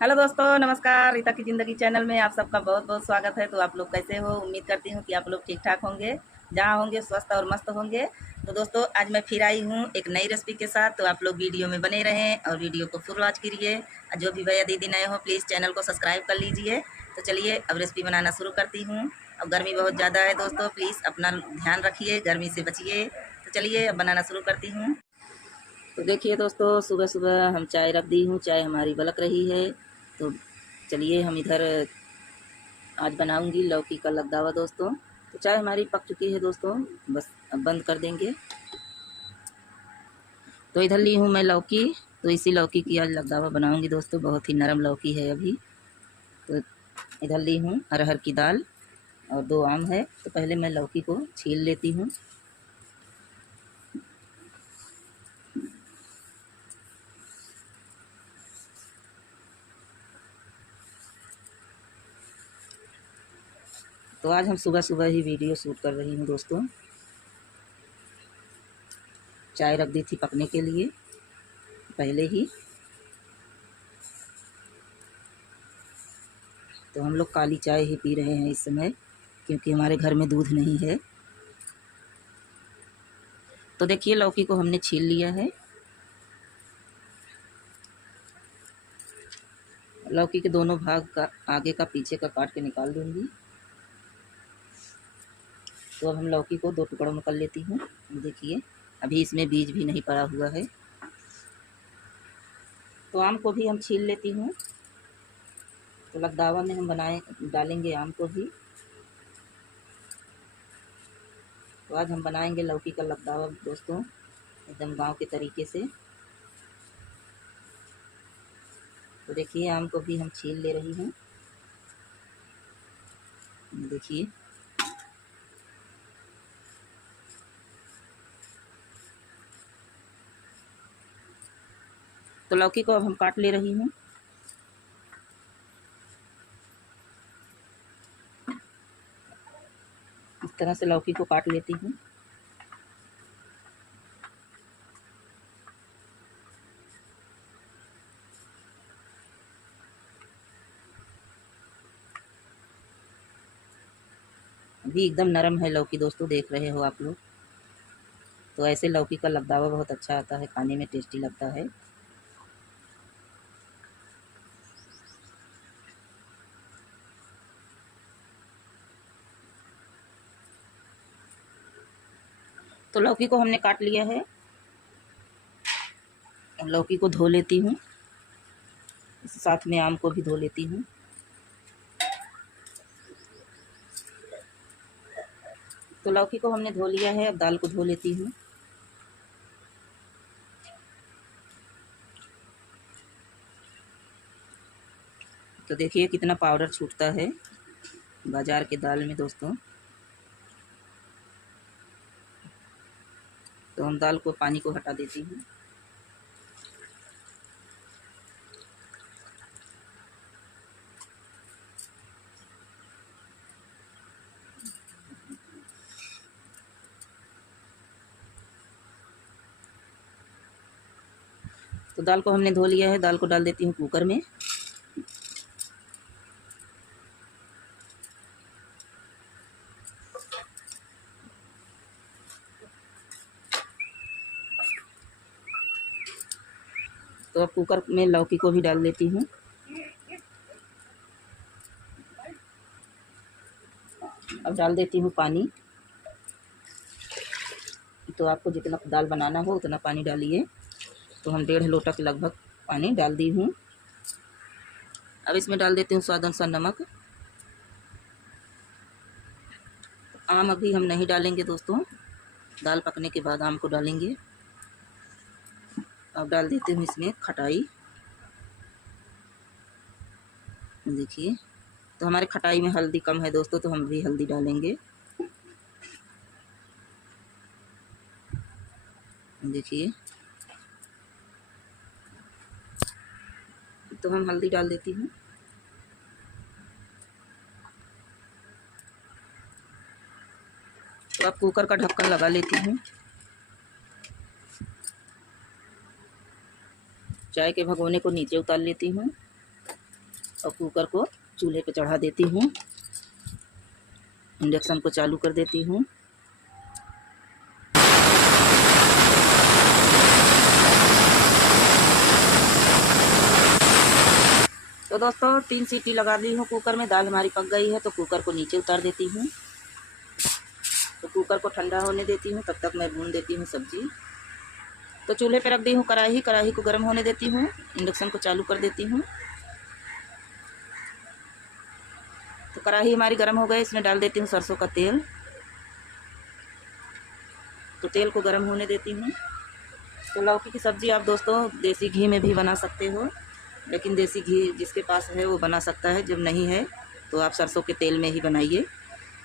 Hello दोस्तों, नमस्कार। रीता की ज़िंदगी चैनल में आप सबका बहुत बहुत स्वागत है। तो आप लोग कैसे हो? उम्मीद करती हूँ कि आप लोग ठीक ठाक होंगे, जहाँ होंगे स्वस्थ और मस्त होंगे। तो दोस्तों, आज मैं फिर आई हूँ एक नई रेसिपी के साथ। तो आप लोग वीडियो में बने रहें और वीडियो को फुल वॉच कीजिए। जो भी भैया दीदी नए हो, प्लीज़ चैनल को सब्सक्राइब कर लीजिए। तो चलिए अब रेसिपी बनाना शुरू करती हूँ। अब गर्मी बहुत ज़्यादा है दोस्तों, प्लीज़ अपना ध्यान रखिए, गर्मी से बचिए। तो चलिए अब बनाना शुरू करती हूँ। तो देखिए दोस्तों, सुबह सुबह हम चाय रख दी हूँ, चाय हमारी बलक रही है। तो चलिए हम इधर आज बनाऊंगी लौकी का लगदावा दोस्तों। तो चाय हमारी पक चुकी है दोस्तों, बस अब बंद कर देंगे। तो इधर ली हूँ मैं लौकी। तो इसी लौकी की आज लगदावा बनाऊंगी दोस्तों, बहुत ही नरम लौकी है अभी। तो इधर ली हूँ अरहर की दाल और 2 आम है। तो पहले मैं लौकी को छील लेती हूँ। तो आज हम सुबह सुबह ही वीडियो शूट कर रही हूँ दोस्तों। चाय रख दी थी पकने के लिए पहले ही। तो हम लोग काली चाय ही पी रहे हैं इस समय, क्योंकि हमारे घर में दूध नहीं है। तो देखिए लौकी को हमने छील लिया है। लौकी के दोनों भाग का, आगे का पीछे का काट के निकाल दूंगी। तो अब हम लौकी को 2 टुकड़ों में कर लेती हूँ। देखिए अभी इसमें बीज भी नहीं पड़ा हुआ है। तो आम को भी हम छील लेती हूँ। तो लगदावा में हम डालेंगे आम को भी। तो आज हम बनाएंगे लौकी का लगदावा दोस्तों, एकदम गांव के तरीके से। तो देखिए आम को भी हम छील ले रही हूँ। देखिए तो लौकी को अब हम काट ले रही हूँ। इस तरह से लौकी को काट लेती हूँ। अभी एकदम नरम है लौकी दोस्तों, देख रहे हो आप लोग। तो ऐसे लौकी का लगदावा बहुत अच्छा आता है, खाने में टेस्टी लगता है। तो लौकी को हमने काट लिया है। लौकी को धो लेती हूँ, साथ में आम को भी धो लेती हूँ। तो लौकी को हमने धो लिया है, अब दाल को धो लेती हूँ। तो देखिए कितना पाउडर छूटता है बाजार के दाल में दोस्तों। तो हम दाल को, पानी को हटा देती हूँ। तो दाल को हमने धो लिया है, दाल को डाल देती हूँ कुकर में। तो अब कुकर में लौकी को भी डाल देती हूँ। अब डाल देती हूँ पानी। तो आपको जितना दाल बनाना हो उतना पानी डालिए। तो हम 1.5 लोटा के लगभग पानी डाल दी हूँ। अब इसमें डाल देती हूँ स्वाद अनुसार नमक। आम अभी हम नहीं डालेंगे दोस्तों, दाल पकने के बाद आम को डालेंगे। अब डाल देती हूँ इसमें खटाई। देखिए तो हमारे खटाई में हल्दी कम है दोस्तों, तो हम भी हल्दी डालेंगे। देखिए तो हम हल्दी डाल देती हूँ। तो अब कुकर का ढक्कन लगा लेती हूँ। चाय के भगोने को नीचे उतार लेती हूँ। और कुकर को चूल्हे पे चढ़ा देती हूँ। इंडक्शन को चालू कर देती हूँ। तो दोस्तों 3 सीटी लगा ली हूँ कुकर में। दाल हमारी पक गई है तो कुकर को नीचे उतार देती हूँ। तो कुकर को ठंडा होने देती हूँ, तब तक मैं भून देती हूँ सब्जी। तो चूल्हे पे रख दी हूँ कढ़ाई। कढ़ाई को गर्म होने देती हूँ। इंडक्शन को चालू कर देती हूँ। तो कढ़ाई हमारी गर्म हो गई, इसमें डाल देती हूँ सरसों का तेल। तो तेल को गर्म होने देती हूँ। तो लौकी की सब्ज़ी आप दोस्तों देसी घी में भी बना सकते हो, लेकिन देसी घी जिसके पास है वो बना सकता है। जब नहीं है तो आप सरसों के तेल में ही बनाइए।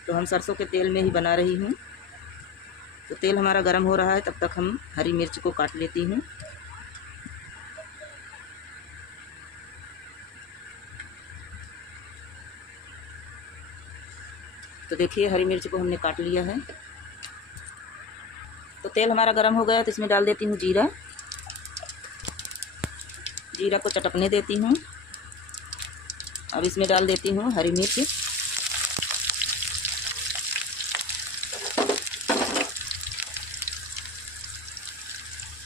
तो हम सरसों के तेल में ही बना रही हूँ। तो तेल हमारा गर्म हो रहा है, तब तक हम हरी मिर्च को काट लेती हूँ। तो देखिए हरी मिर्च को हमने काट लिया है। तो तेल हमारा गर्म हो गया तो इसमें डाल देती हूँ जीरा। जीरा को चटकने देती हूँ। अब इसमें डाल देती हूँ हरी मिर्च।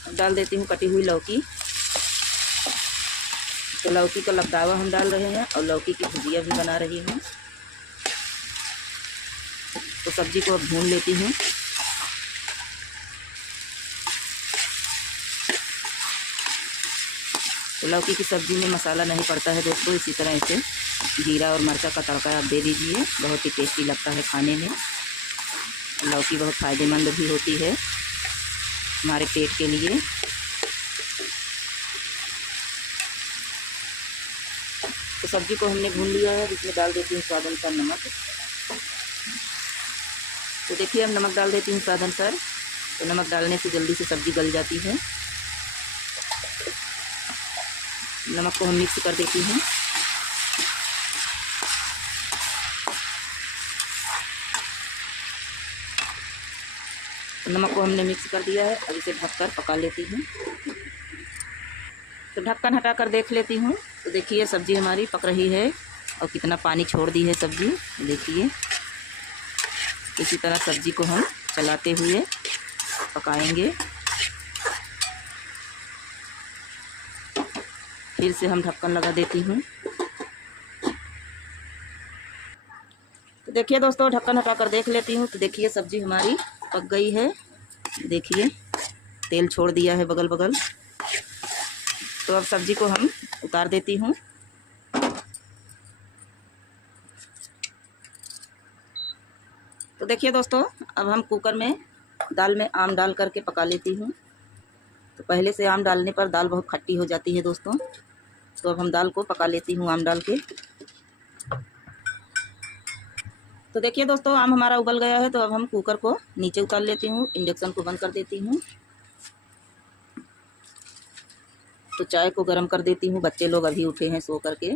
अब डाल देती हूँ कटी हुई लौकी। तो लौकी का लबदावा हम डाल रहे हैं और लौकी की भुजिया भी बना रही हूँ। तो सब्जी को अब भून लेती हूँ। तो लौकी की सब्ज़ी में मसाला नहीं पड़ता है दोस्तों, इसी तरह से जीरा और मिर्चा का तड़का आप दे दीजिए, बहुत ही टेस्टी लगता है खाने में। लौकी बहुत फ़ायदेमंद भी होती है हमारे पेट के लिए। तो सब्ज़ी को हमने भून लिया है, इसमें डाल देती हूँ स्वाद अनुसार नमक। तो देखिए अब नमक डाल देती हूँ स्वाद अनुसार। तो नमक डालने से जल्दी से सब्ज़ी गल जाती है। नमक को हम मिक्स कर देती हूँ। नमक को हमने मिक्स कर दिया है। अब इसे ढककर पका लेती हूँ। तो ढक्कन हटाकर देख लेती हूँ। तो देखिए सब्ज़ी हमारी पक रही है और कितना पानी छोड़ दी है सब्ज़ी, देखिए। इसी तरह सब्ज़ी को हम चलाते हुए पकाएंगे। फिर से हम ढक्कन लगा देती हूँ। तो देखिए दोस्तों ढक्कन हटाकर देख लेती हूँ। तो देखिए सब्ज़ी हमारी पक गई है, देखिए तेल छोड़ दिया है बगल बगल। तो अब सब्ज़ी को हम उतार देती हूँ। तो देखिए दोस्तों अब हम कुकर में दाल में आम डाल करके पका लेती हूँ। तो पहले से आम डालने पर दाल बहुत खट्टी हो जाती है दोस्तों। तो अब हम दाल को पका लेती हूँ आम डाल के। तो देखिए दोस्तों आम हमारा उबल गया है। तो अब हम कुकर को नीचे उतार लेती हूँ, इंडक्शन को बंद कर देती हूँ। तो चाय को गर्म कर देती हूँ। बच्चे लोग अभी उठे हैं सो करके,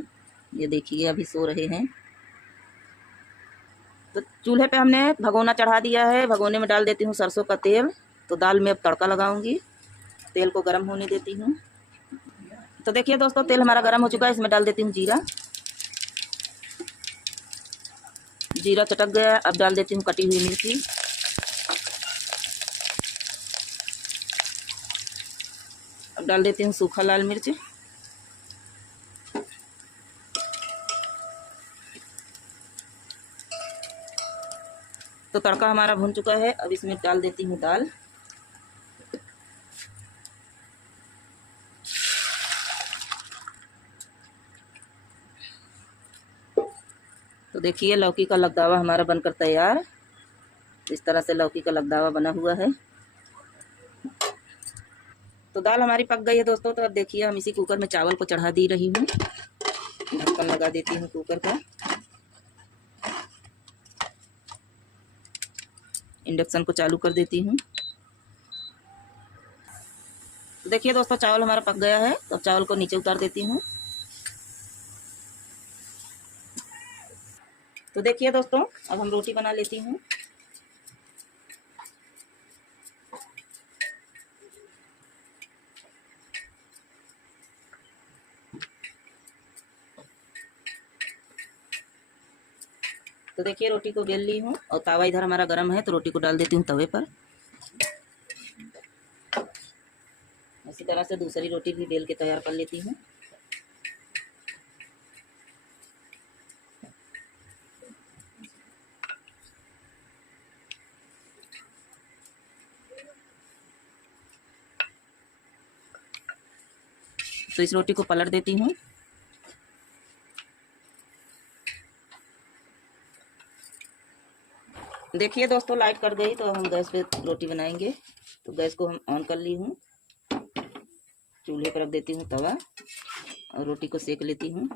ये देखिए अभी सो रहे हैं। तो चूल्हे पे हमने भगोना चढ़ा दिया है। भगोने में डाल देती हूँ सरसों का तेल। तो दाल में अब तड़का लगाऊंगी। तेल को गर्म होने देती हूँ। तो देखिए दोस्तों तेल हमारा गर्म हो चुका है, इसमें डाल देती हूँ जीरा। जीरा चटक गया, अब डाल देती हूँ कटी हुई मिर्ची। अब डाल देती हूँ सूखा लाल मिर्च। तो तड़का हमारा भुन चुका है, अब इसमें डाल देती हूँ दाल। तो देखिए लौकी का लगदावा हमारा बनकर तैयार। इस तरह से लौकी का लगदावा बना हुआ है। तो दाल हमारी पक गई है दोस्तों। तो अब देखिए हम इसी कुकर में चावल को चढ़ा दे रही हूँ। ढक्कन लगा देती हूँ कुकर का। इंडक्शन को चालू कर देती हूँ। तो देखिए दोस्तों चावल हमारा पक गया है। तो अब चावल को नीचे उतार देती हूँ। तो देखिए दोस्तों अब हम रोटी बना लेती हूँ। तो देखिए रोटी को बेल ली हूँ और तवा इधर हमारा गर्म है, तो रोटी को डाल देती हूँ तवे पर। इसी तरह से दूसरी रोटी भी बेल के तैयार कर लेती हूँ। तो इस रोटी को पलट देती हूँ। देखिए दोस्तों, लाइट कट गई, तो हम गैस पे रोटी बनाएंगे। तो गैस को हम ऑन कर ली हूँ। चूल्हे पर रख देती हूँ तवा और रोटी को सेक लेती हूँ।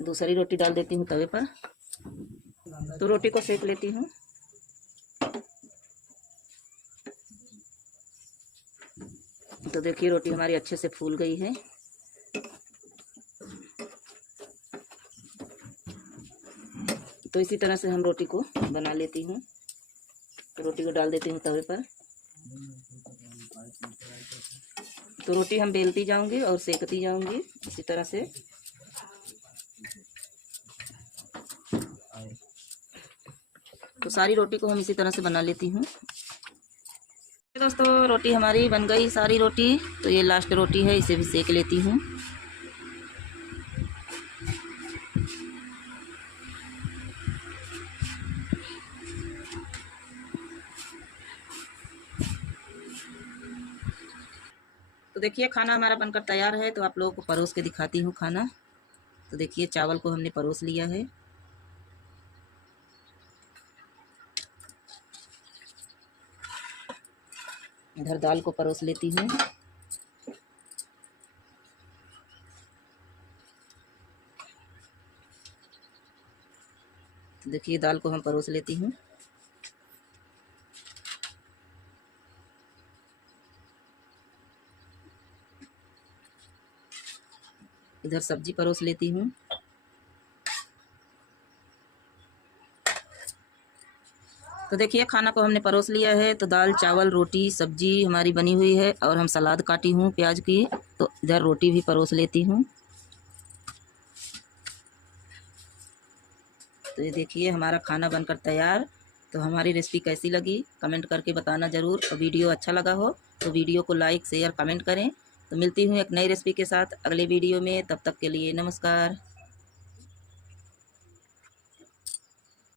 दूसरी रोटी डाल देती हूँ तवे पर, तो रोटी को सेक लेती हूँ। तो देखिए रोटी हमारी अच्छे से फूल गई है। तो इसी तरह से हम रोटी को बना लेती हूँ। तो रोटी को डाल देती हूँ तवे पर। तो रोटी हम बेलती जाऊंगी और सेकती जाऊंगी इसी तरह से। तो सारी रोटी को हम इसी तरह से बना लेती हूँ। दोस्तों रोटी हमारी बन गई सारी रोटी। तो ये लास्ट रोटी है, इसे भी सेक लेती हूँ। तो देखिए खाना हमारा बनकर तैयार है। तो आप लोगों को परोस के दिखाती हूँ खाना। तो देखिए चावल को हमने परोस लिया है। इधर दाल को परोस लेती हूँ। तो देखिए दाल को हम परोस लेती हूँ। इधर सब्जी परोस लेती हूँ। तो देखिए खाना को हमने परोस लिया है। तो दाल चावल रोटी सब्जी हमारी बनी हुई है और हम सलाद काटी हूँ प्याज की। तो इधर रोटी भी परोस लेती हूँ। तो ये देखिए हमारा खाना बनकर तैयार। तो हमारी रेसिपी कैसी लगी कमेंट करके बताना ज़रूर। और वीडियो अच्छा लगा हो तो वीडियो को लाइक शेयर कमेंट करें। तो मिलती हूँ एक नई रेसिपी के साथ अगले वीडियो में। तब तक के लिए नमस्कार।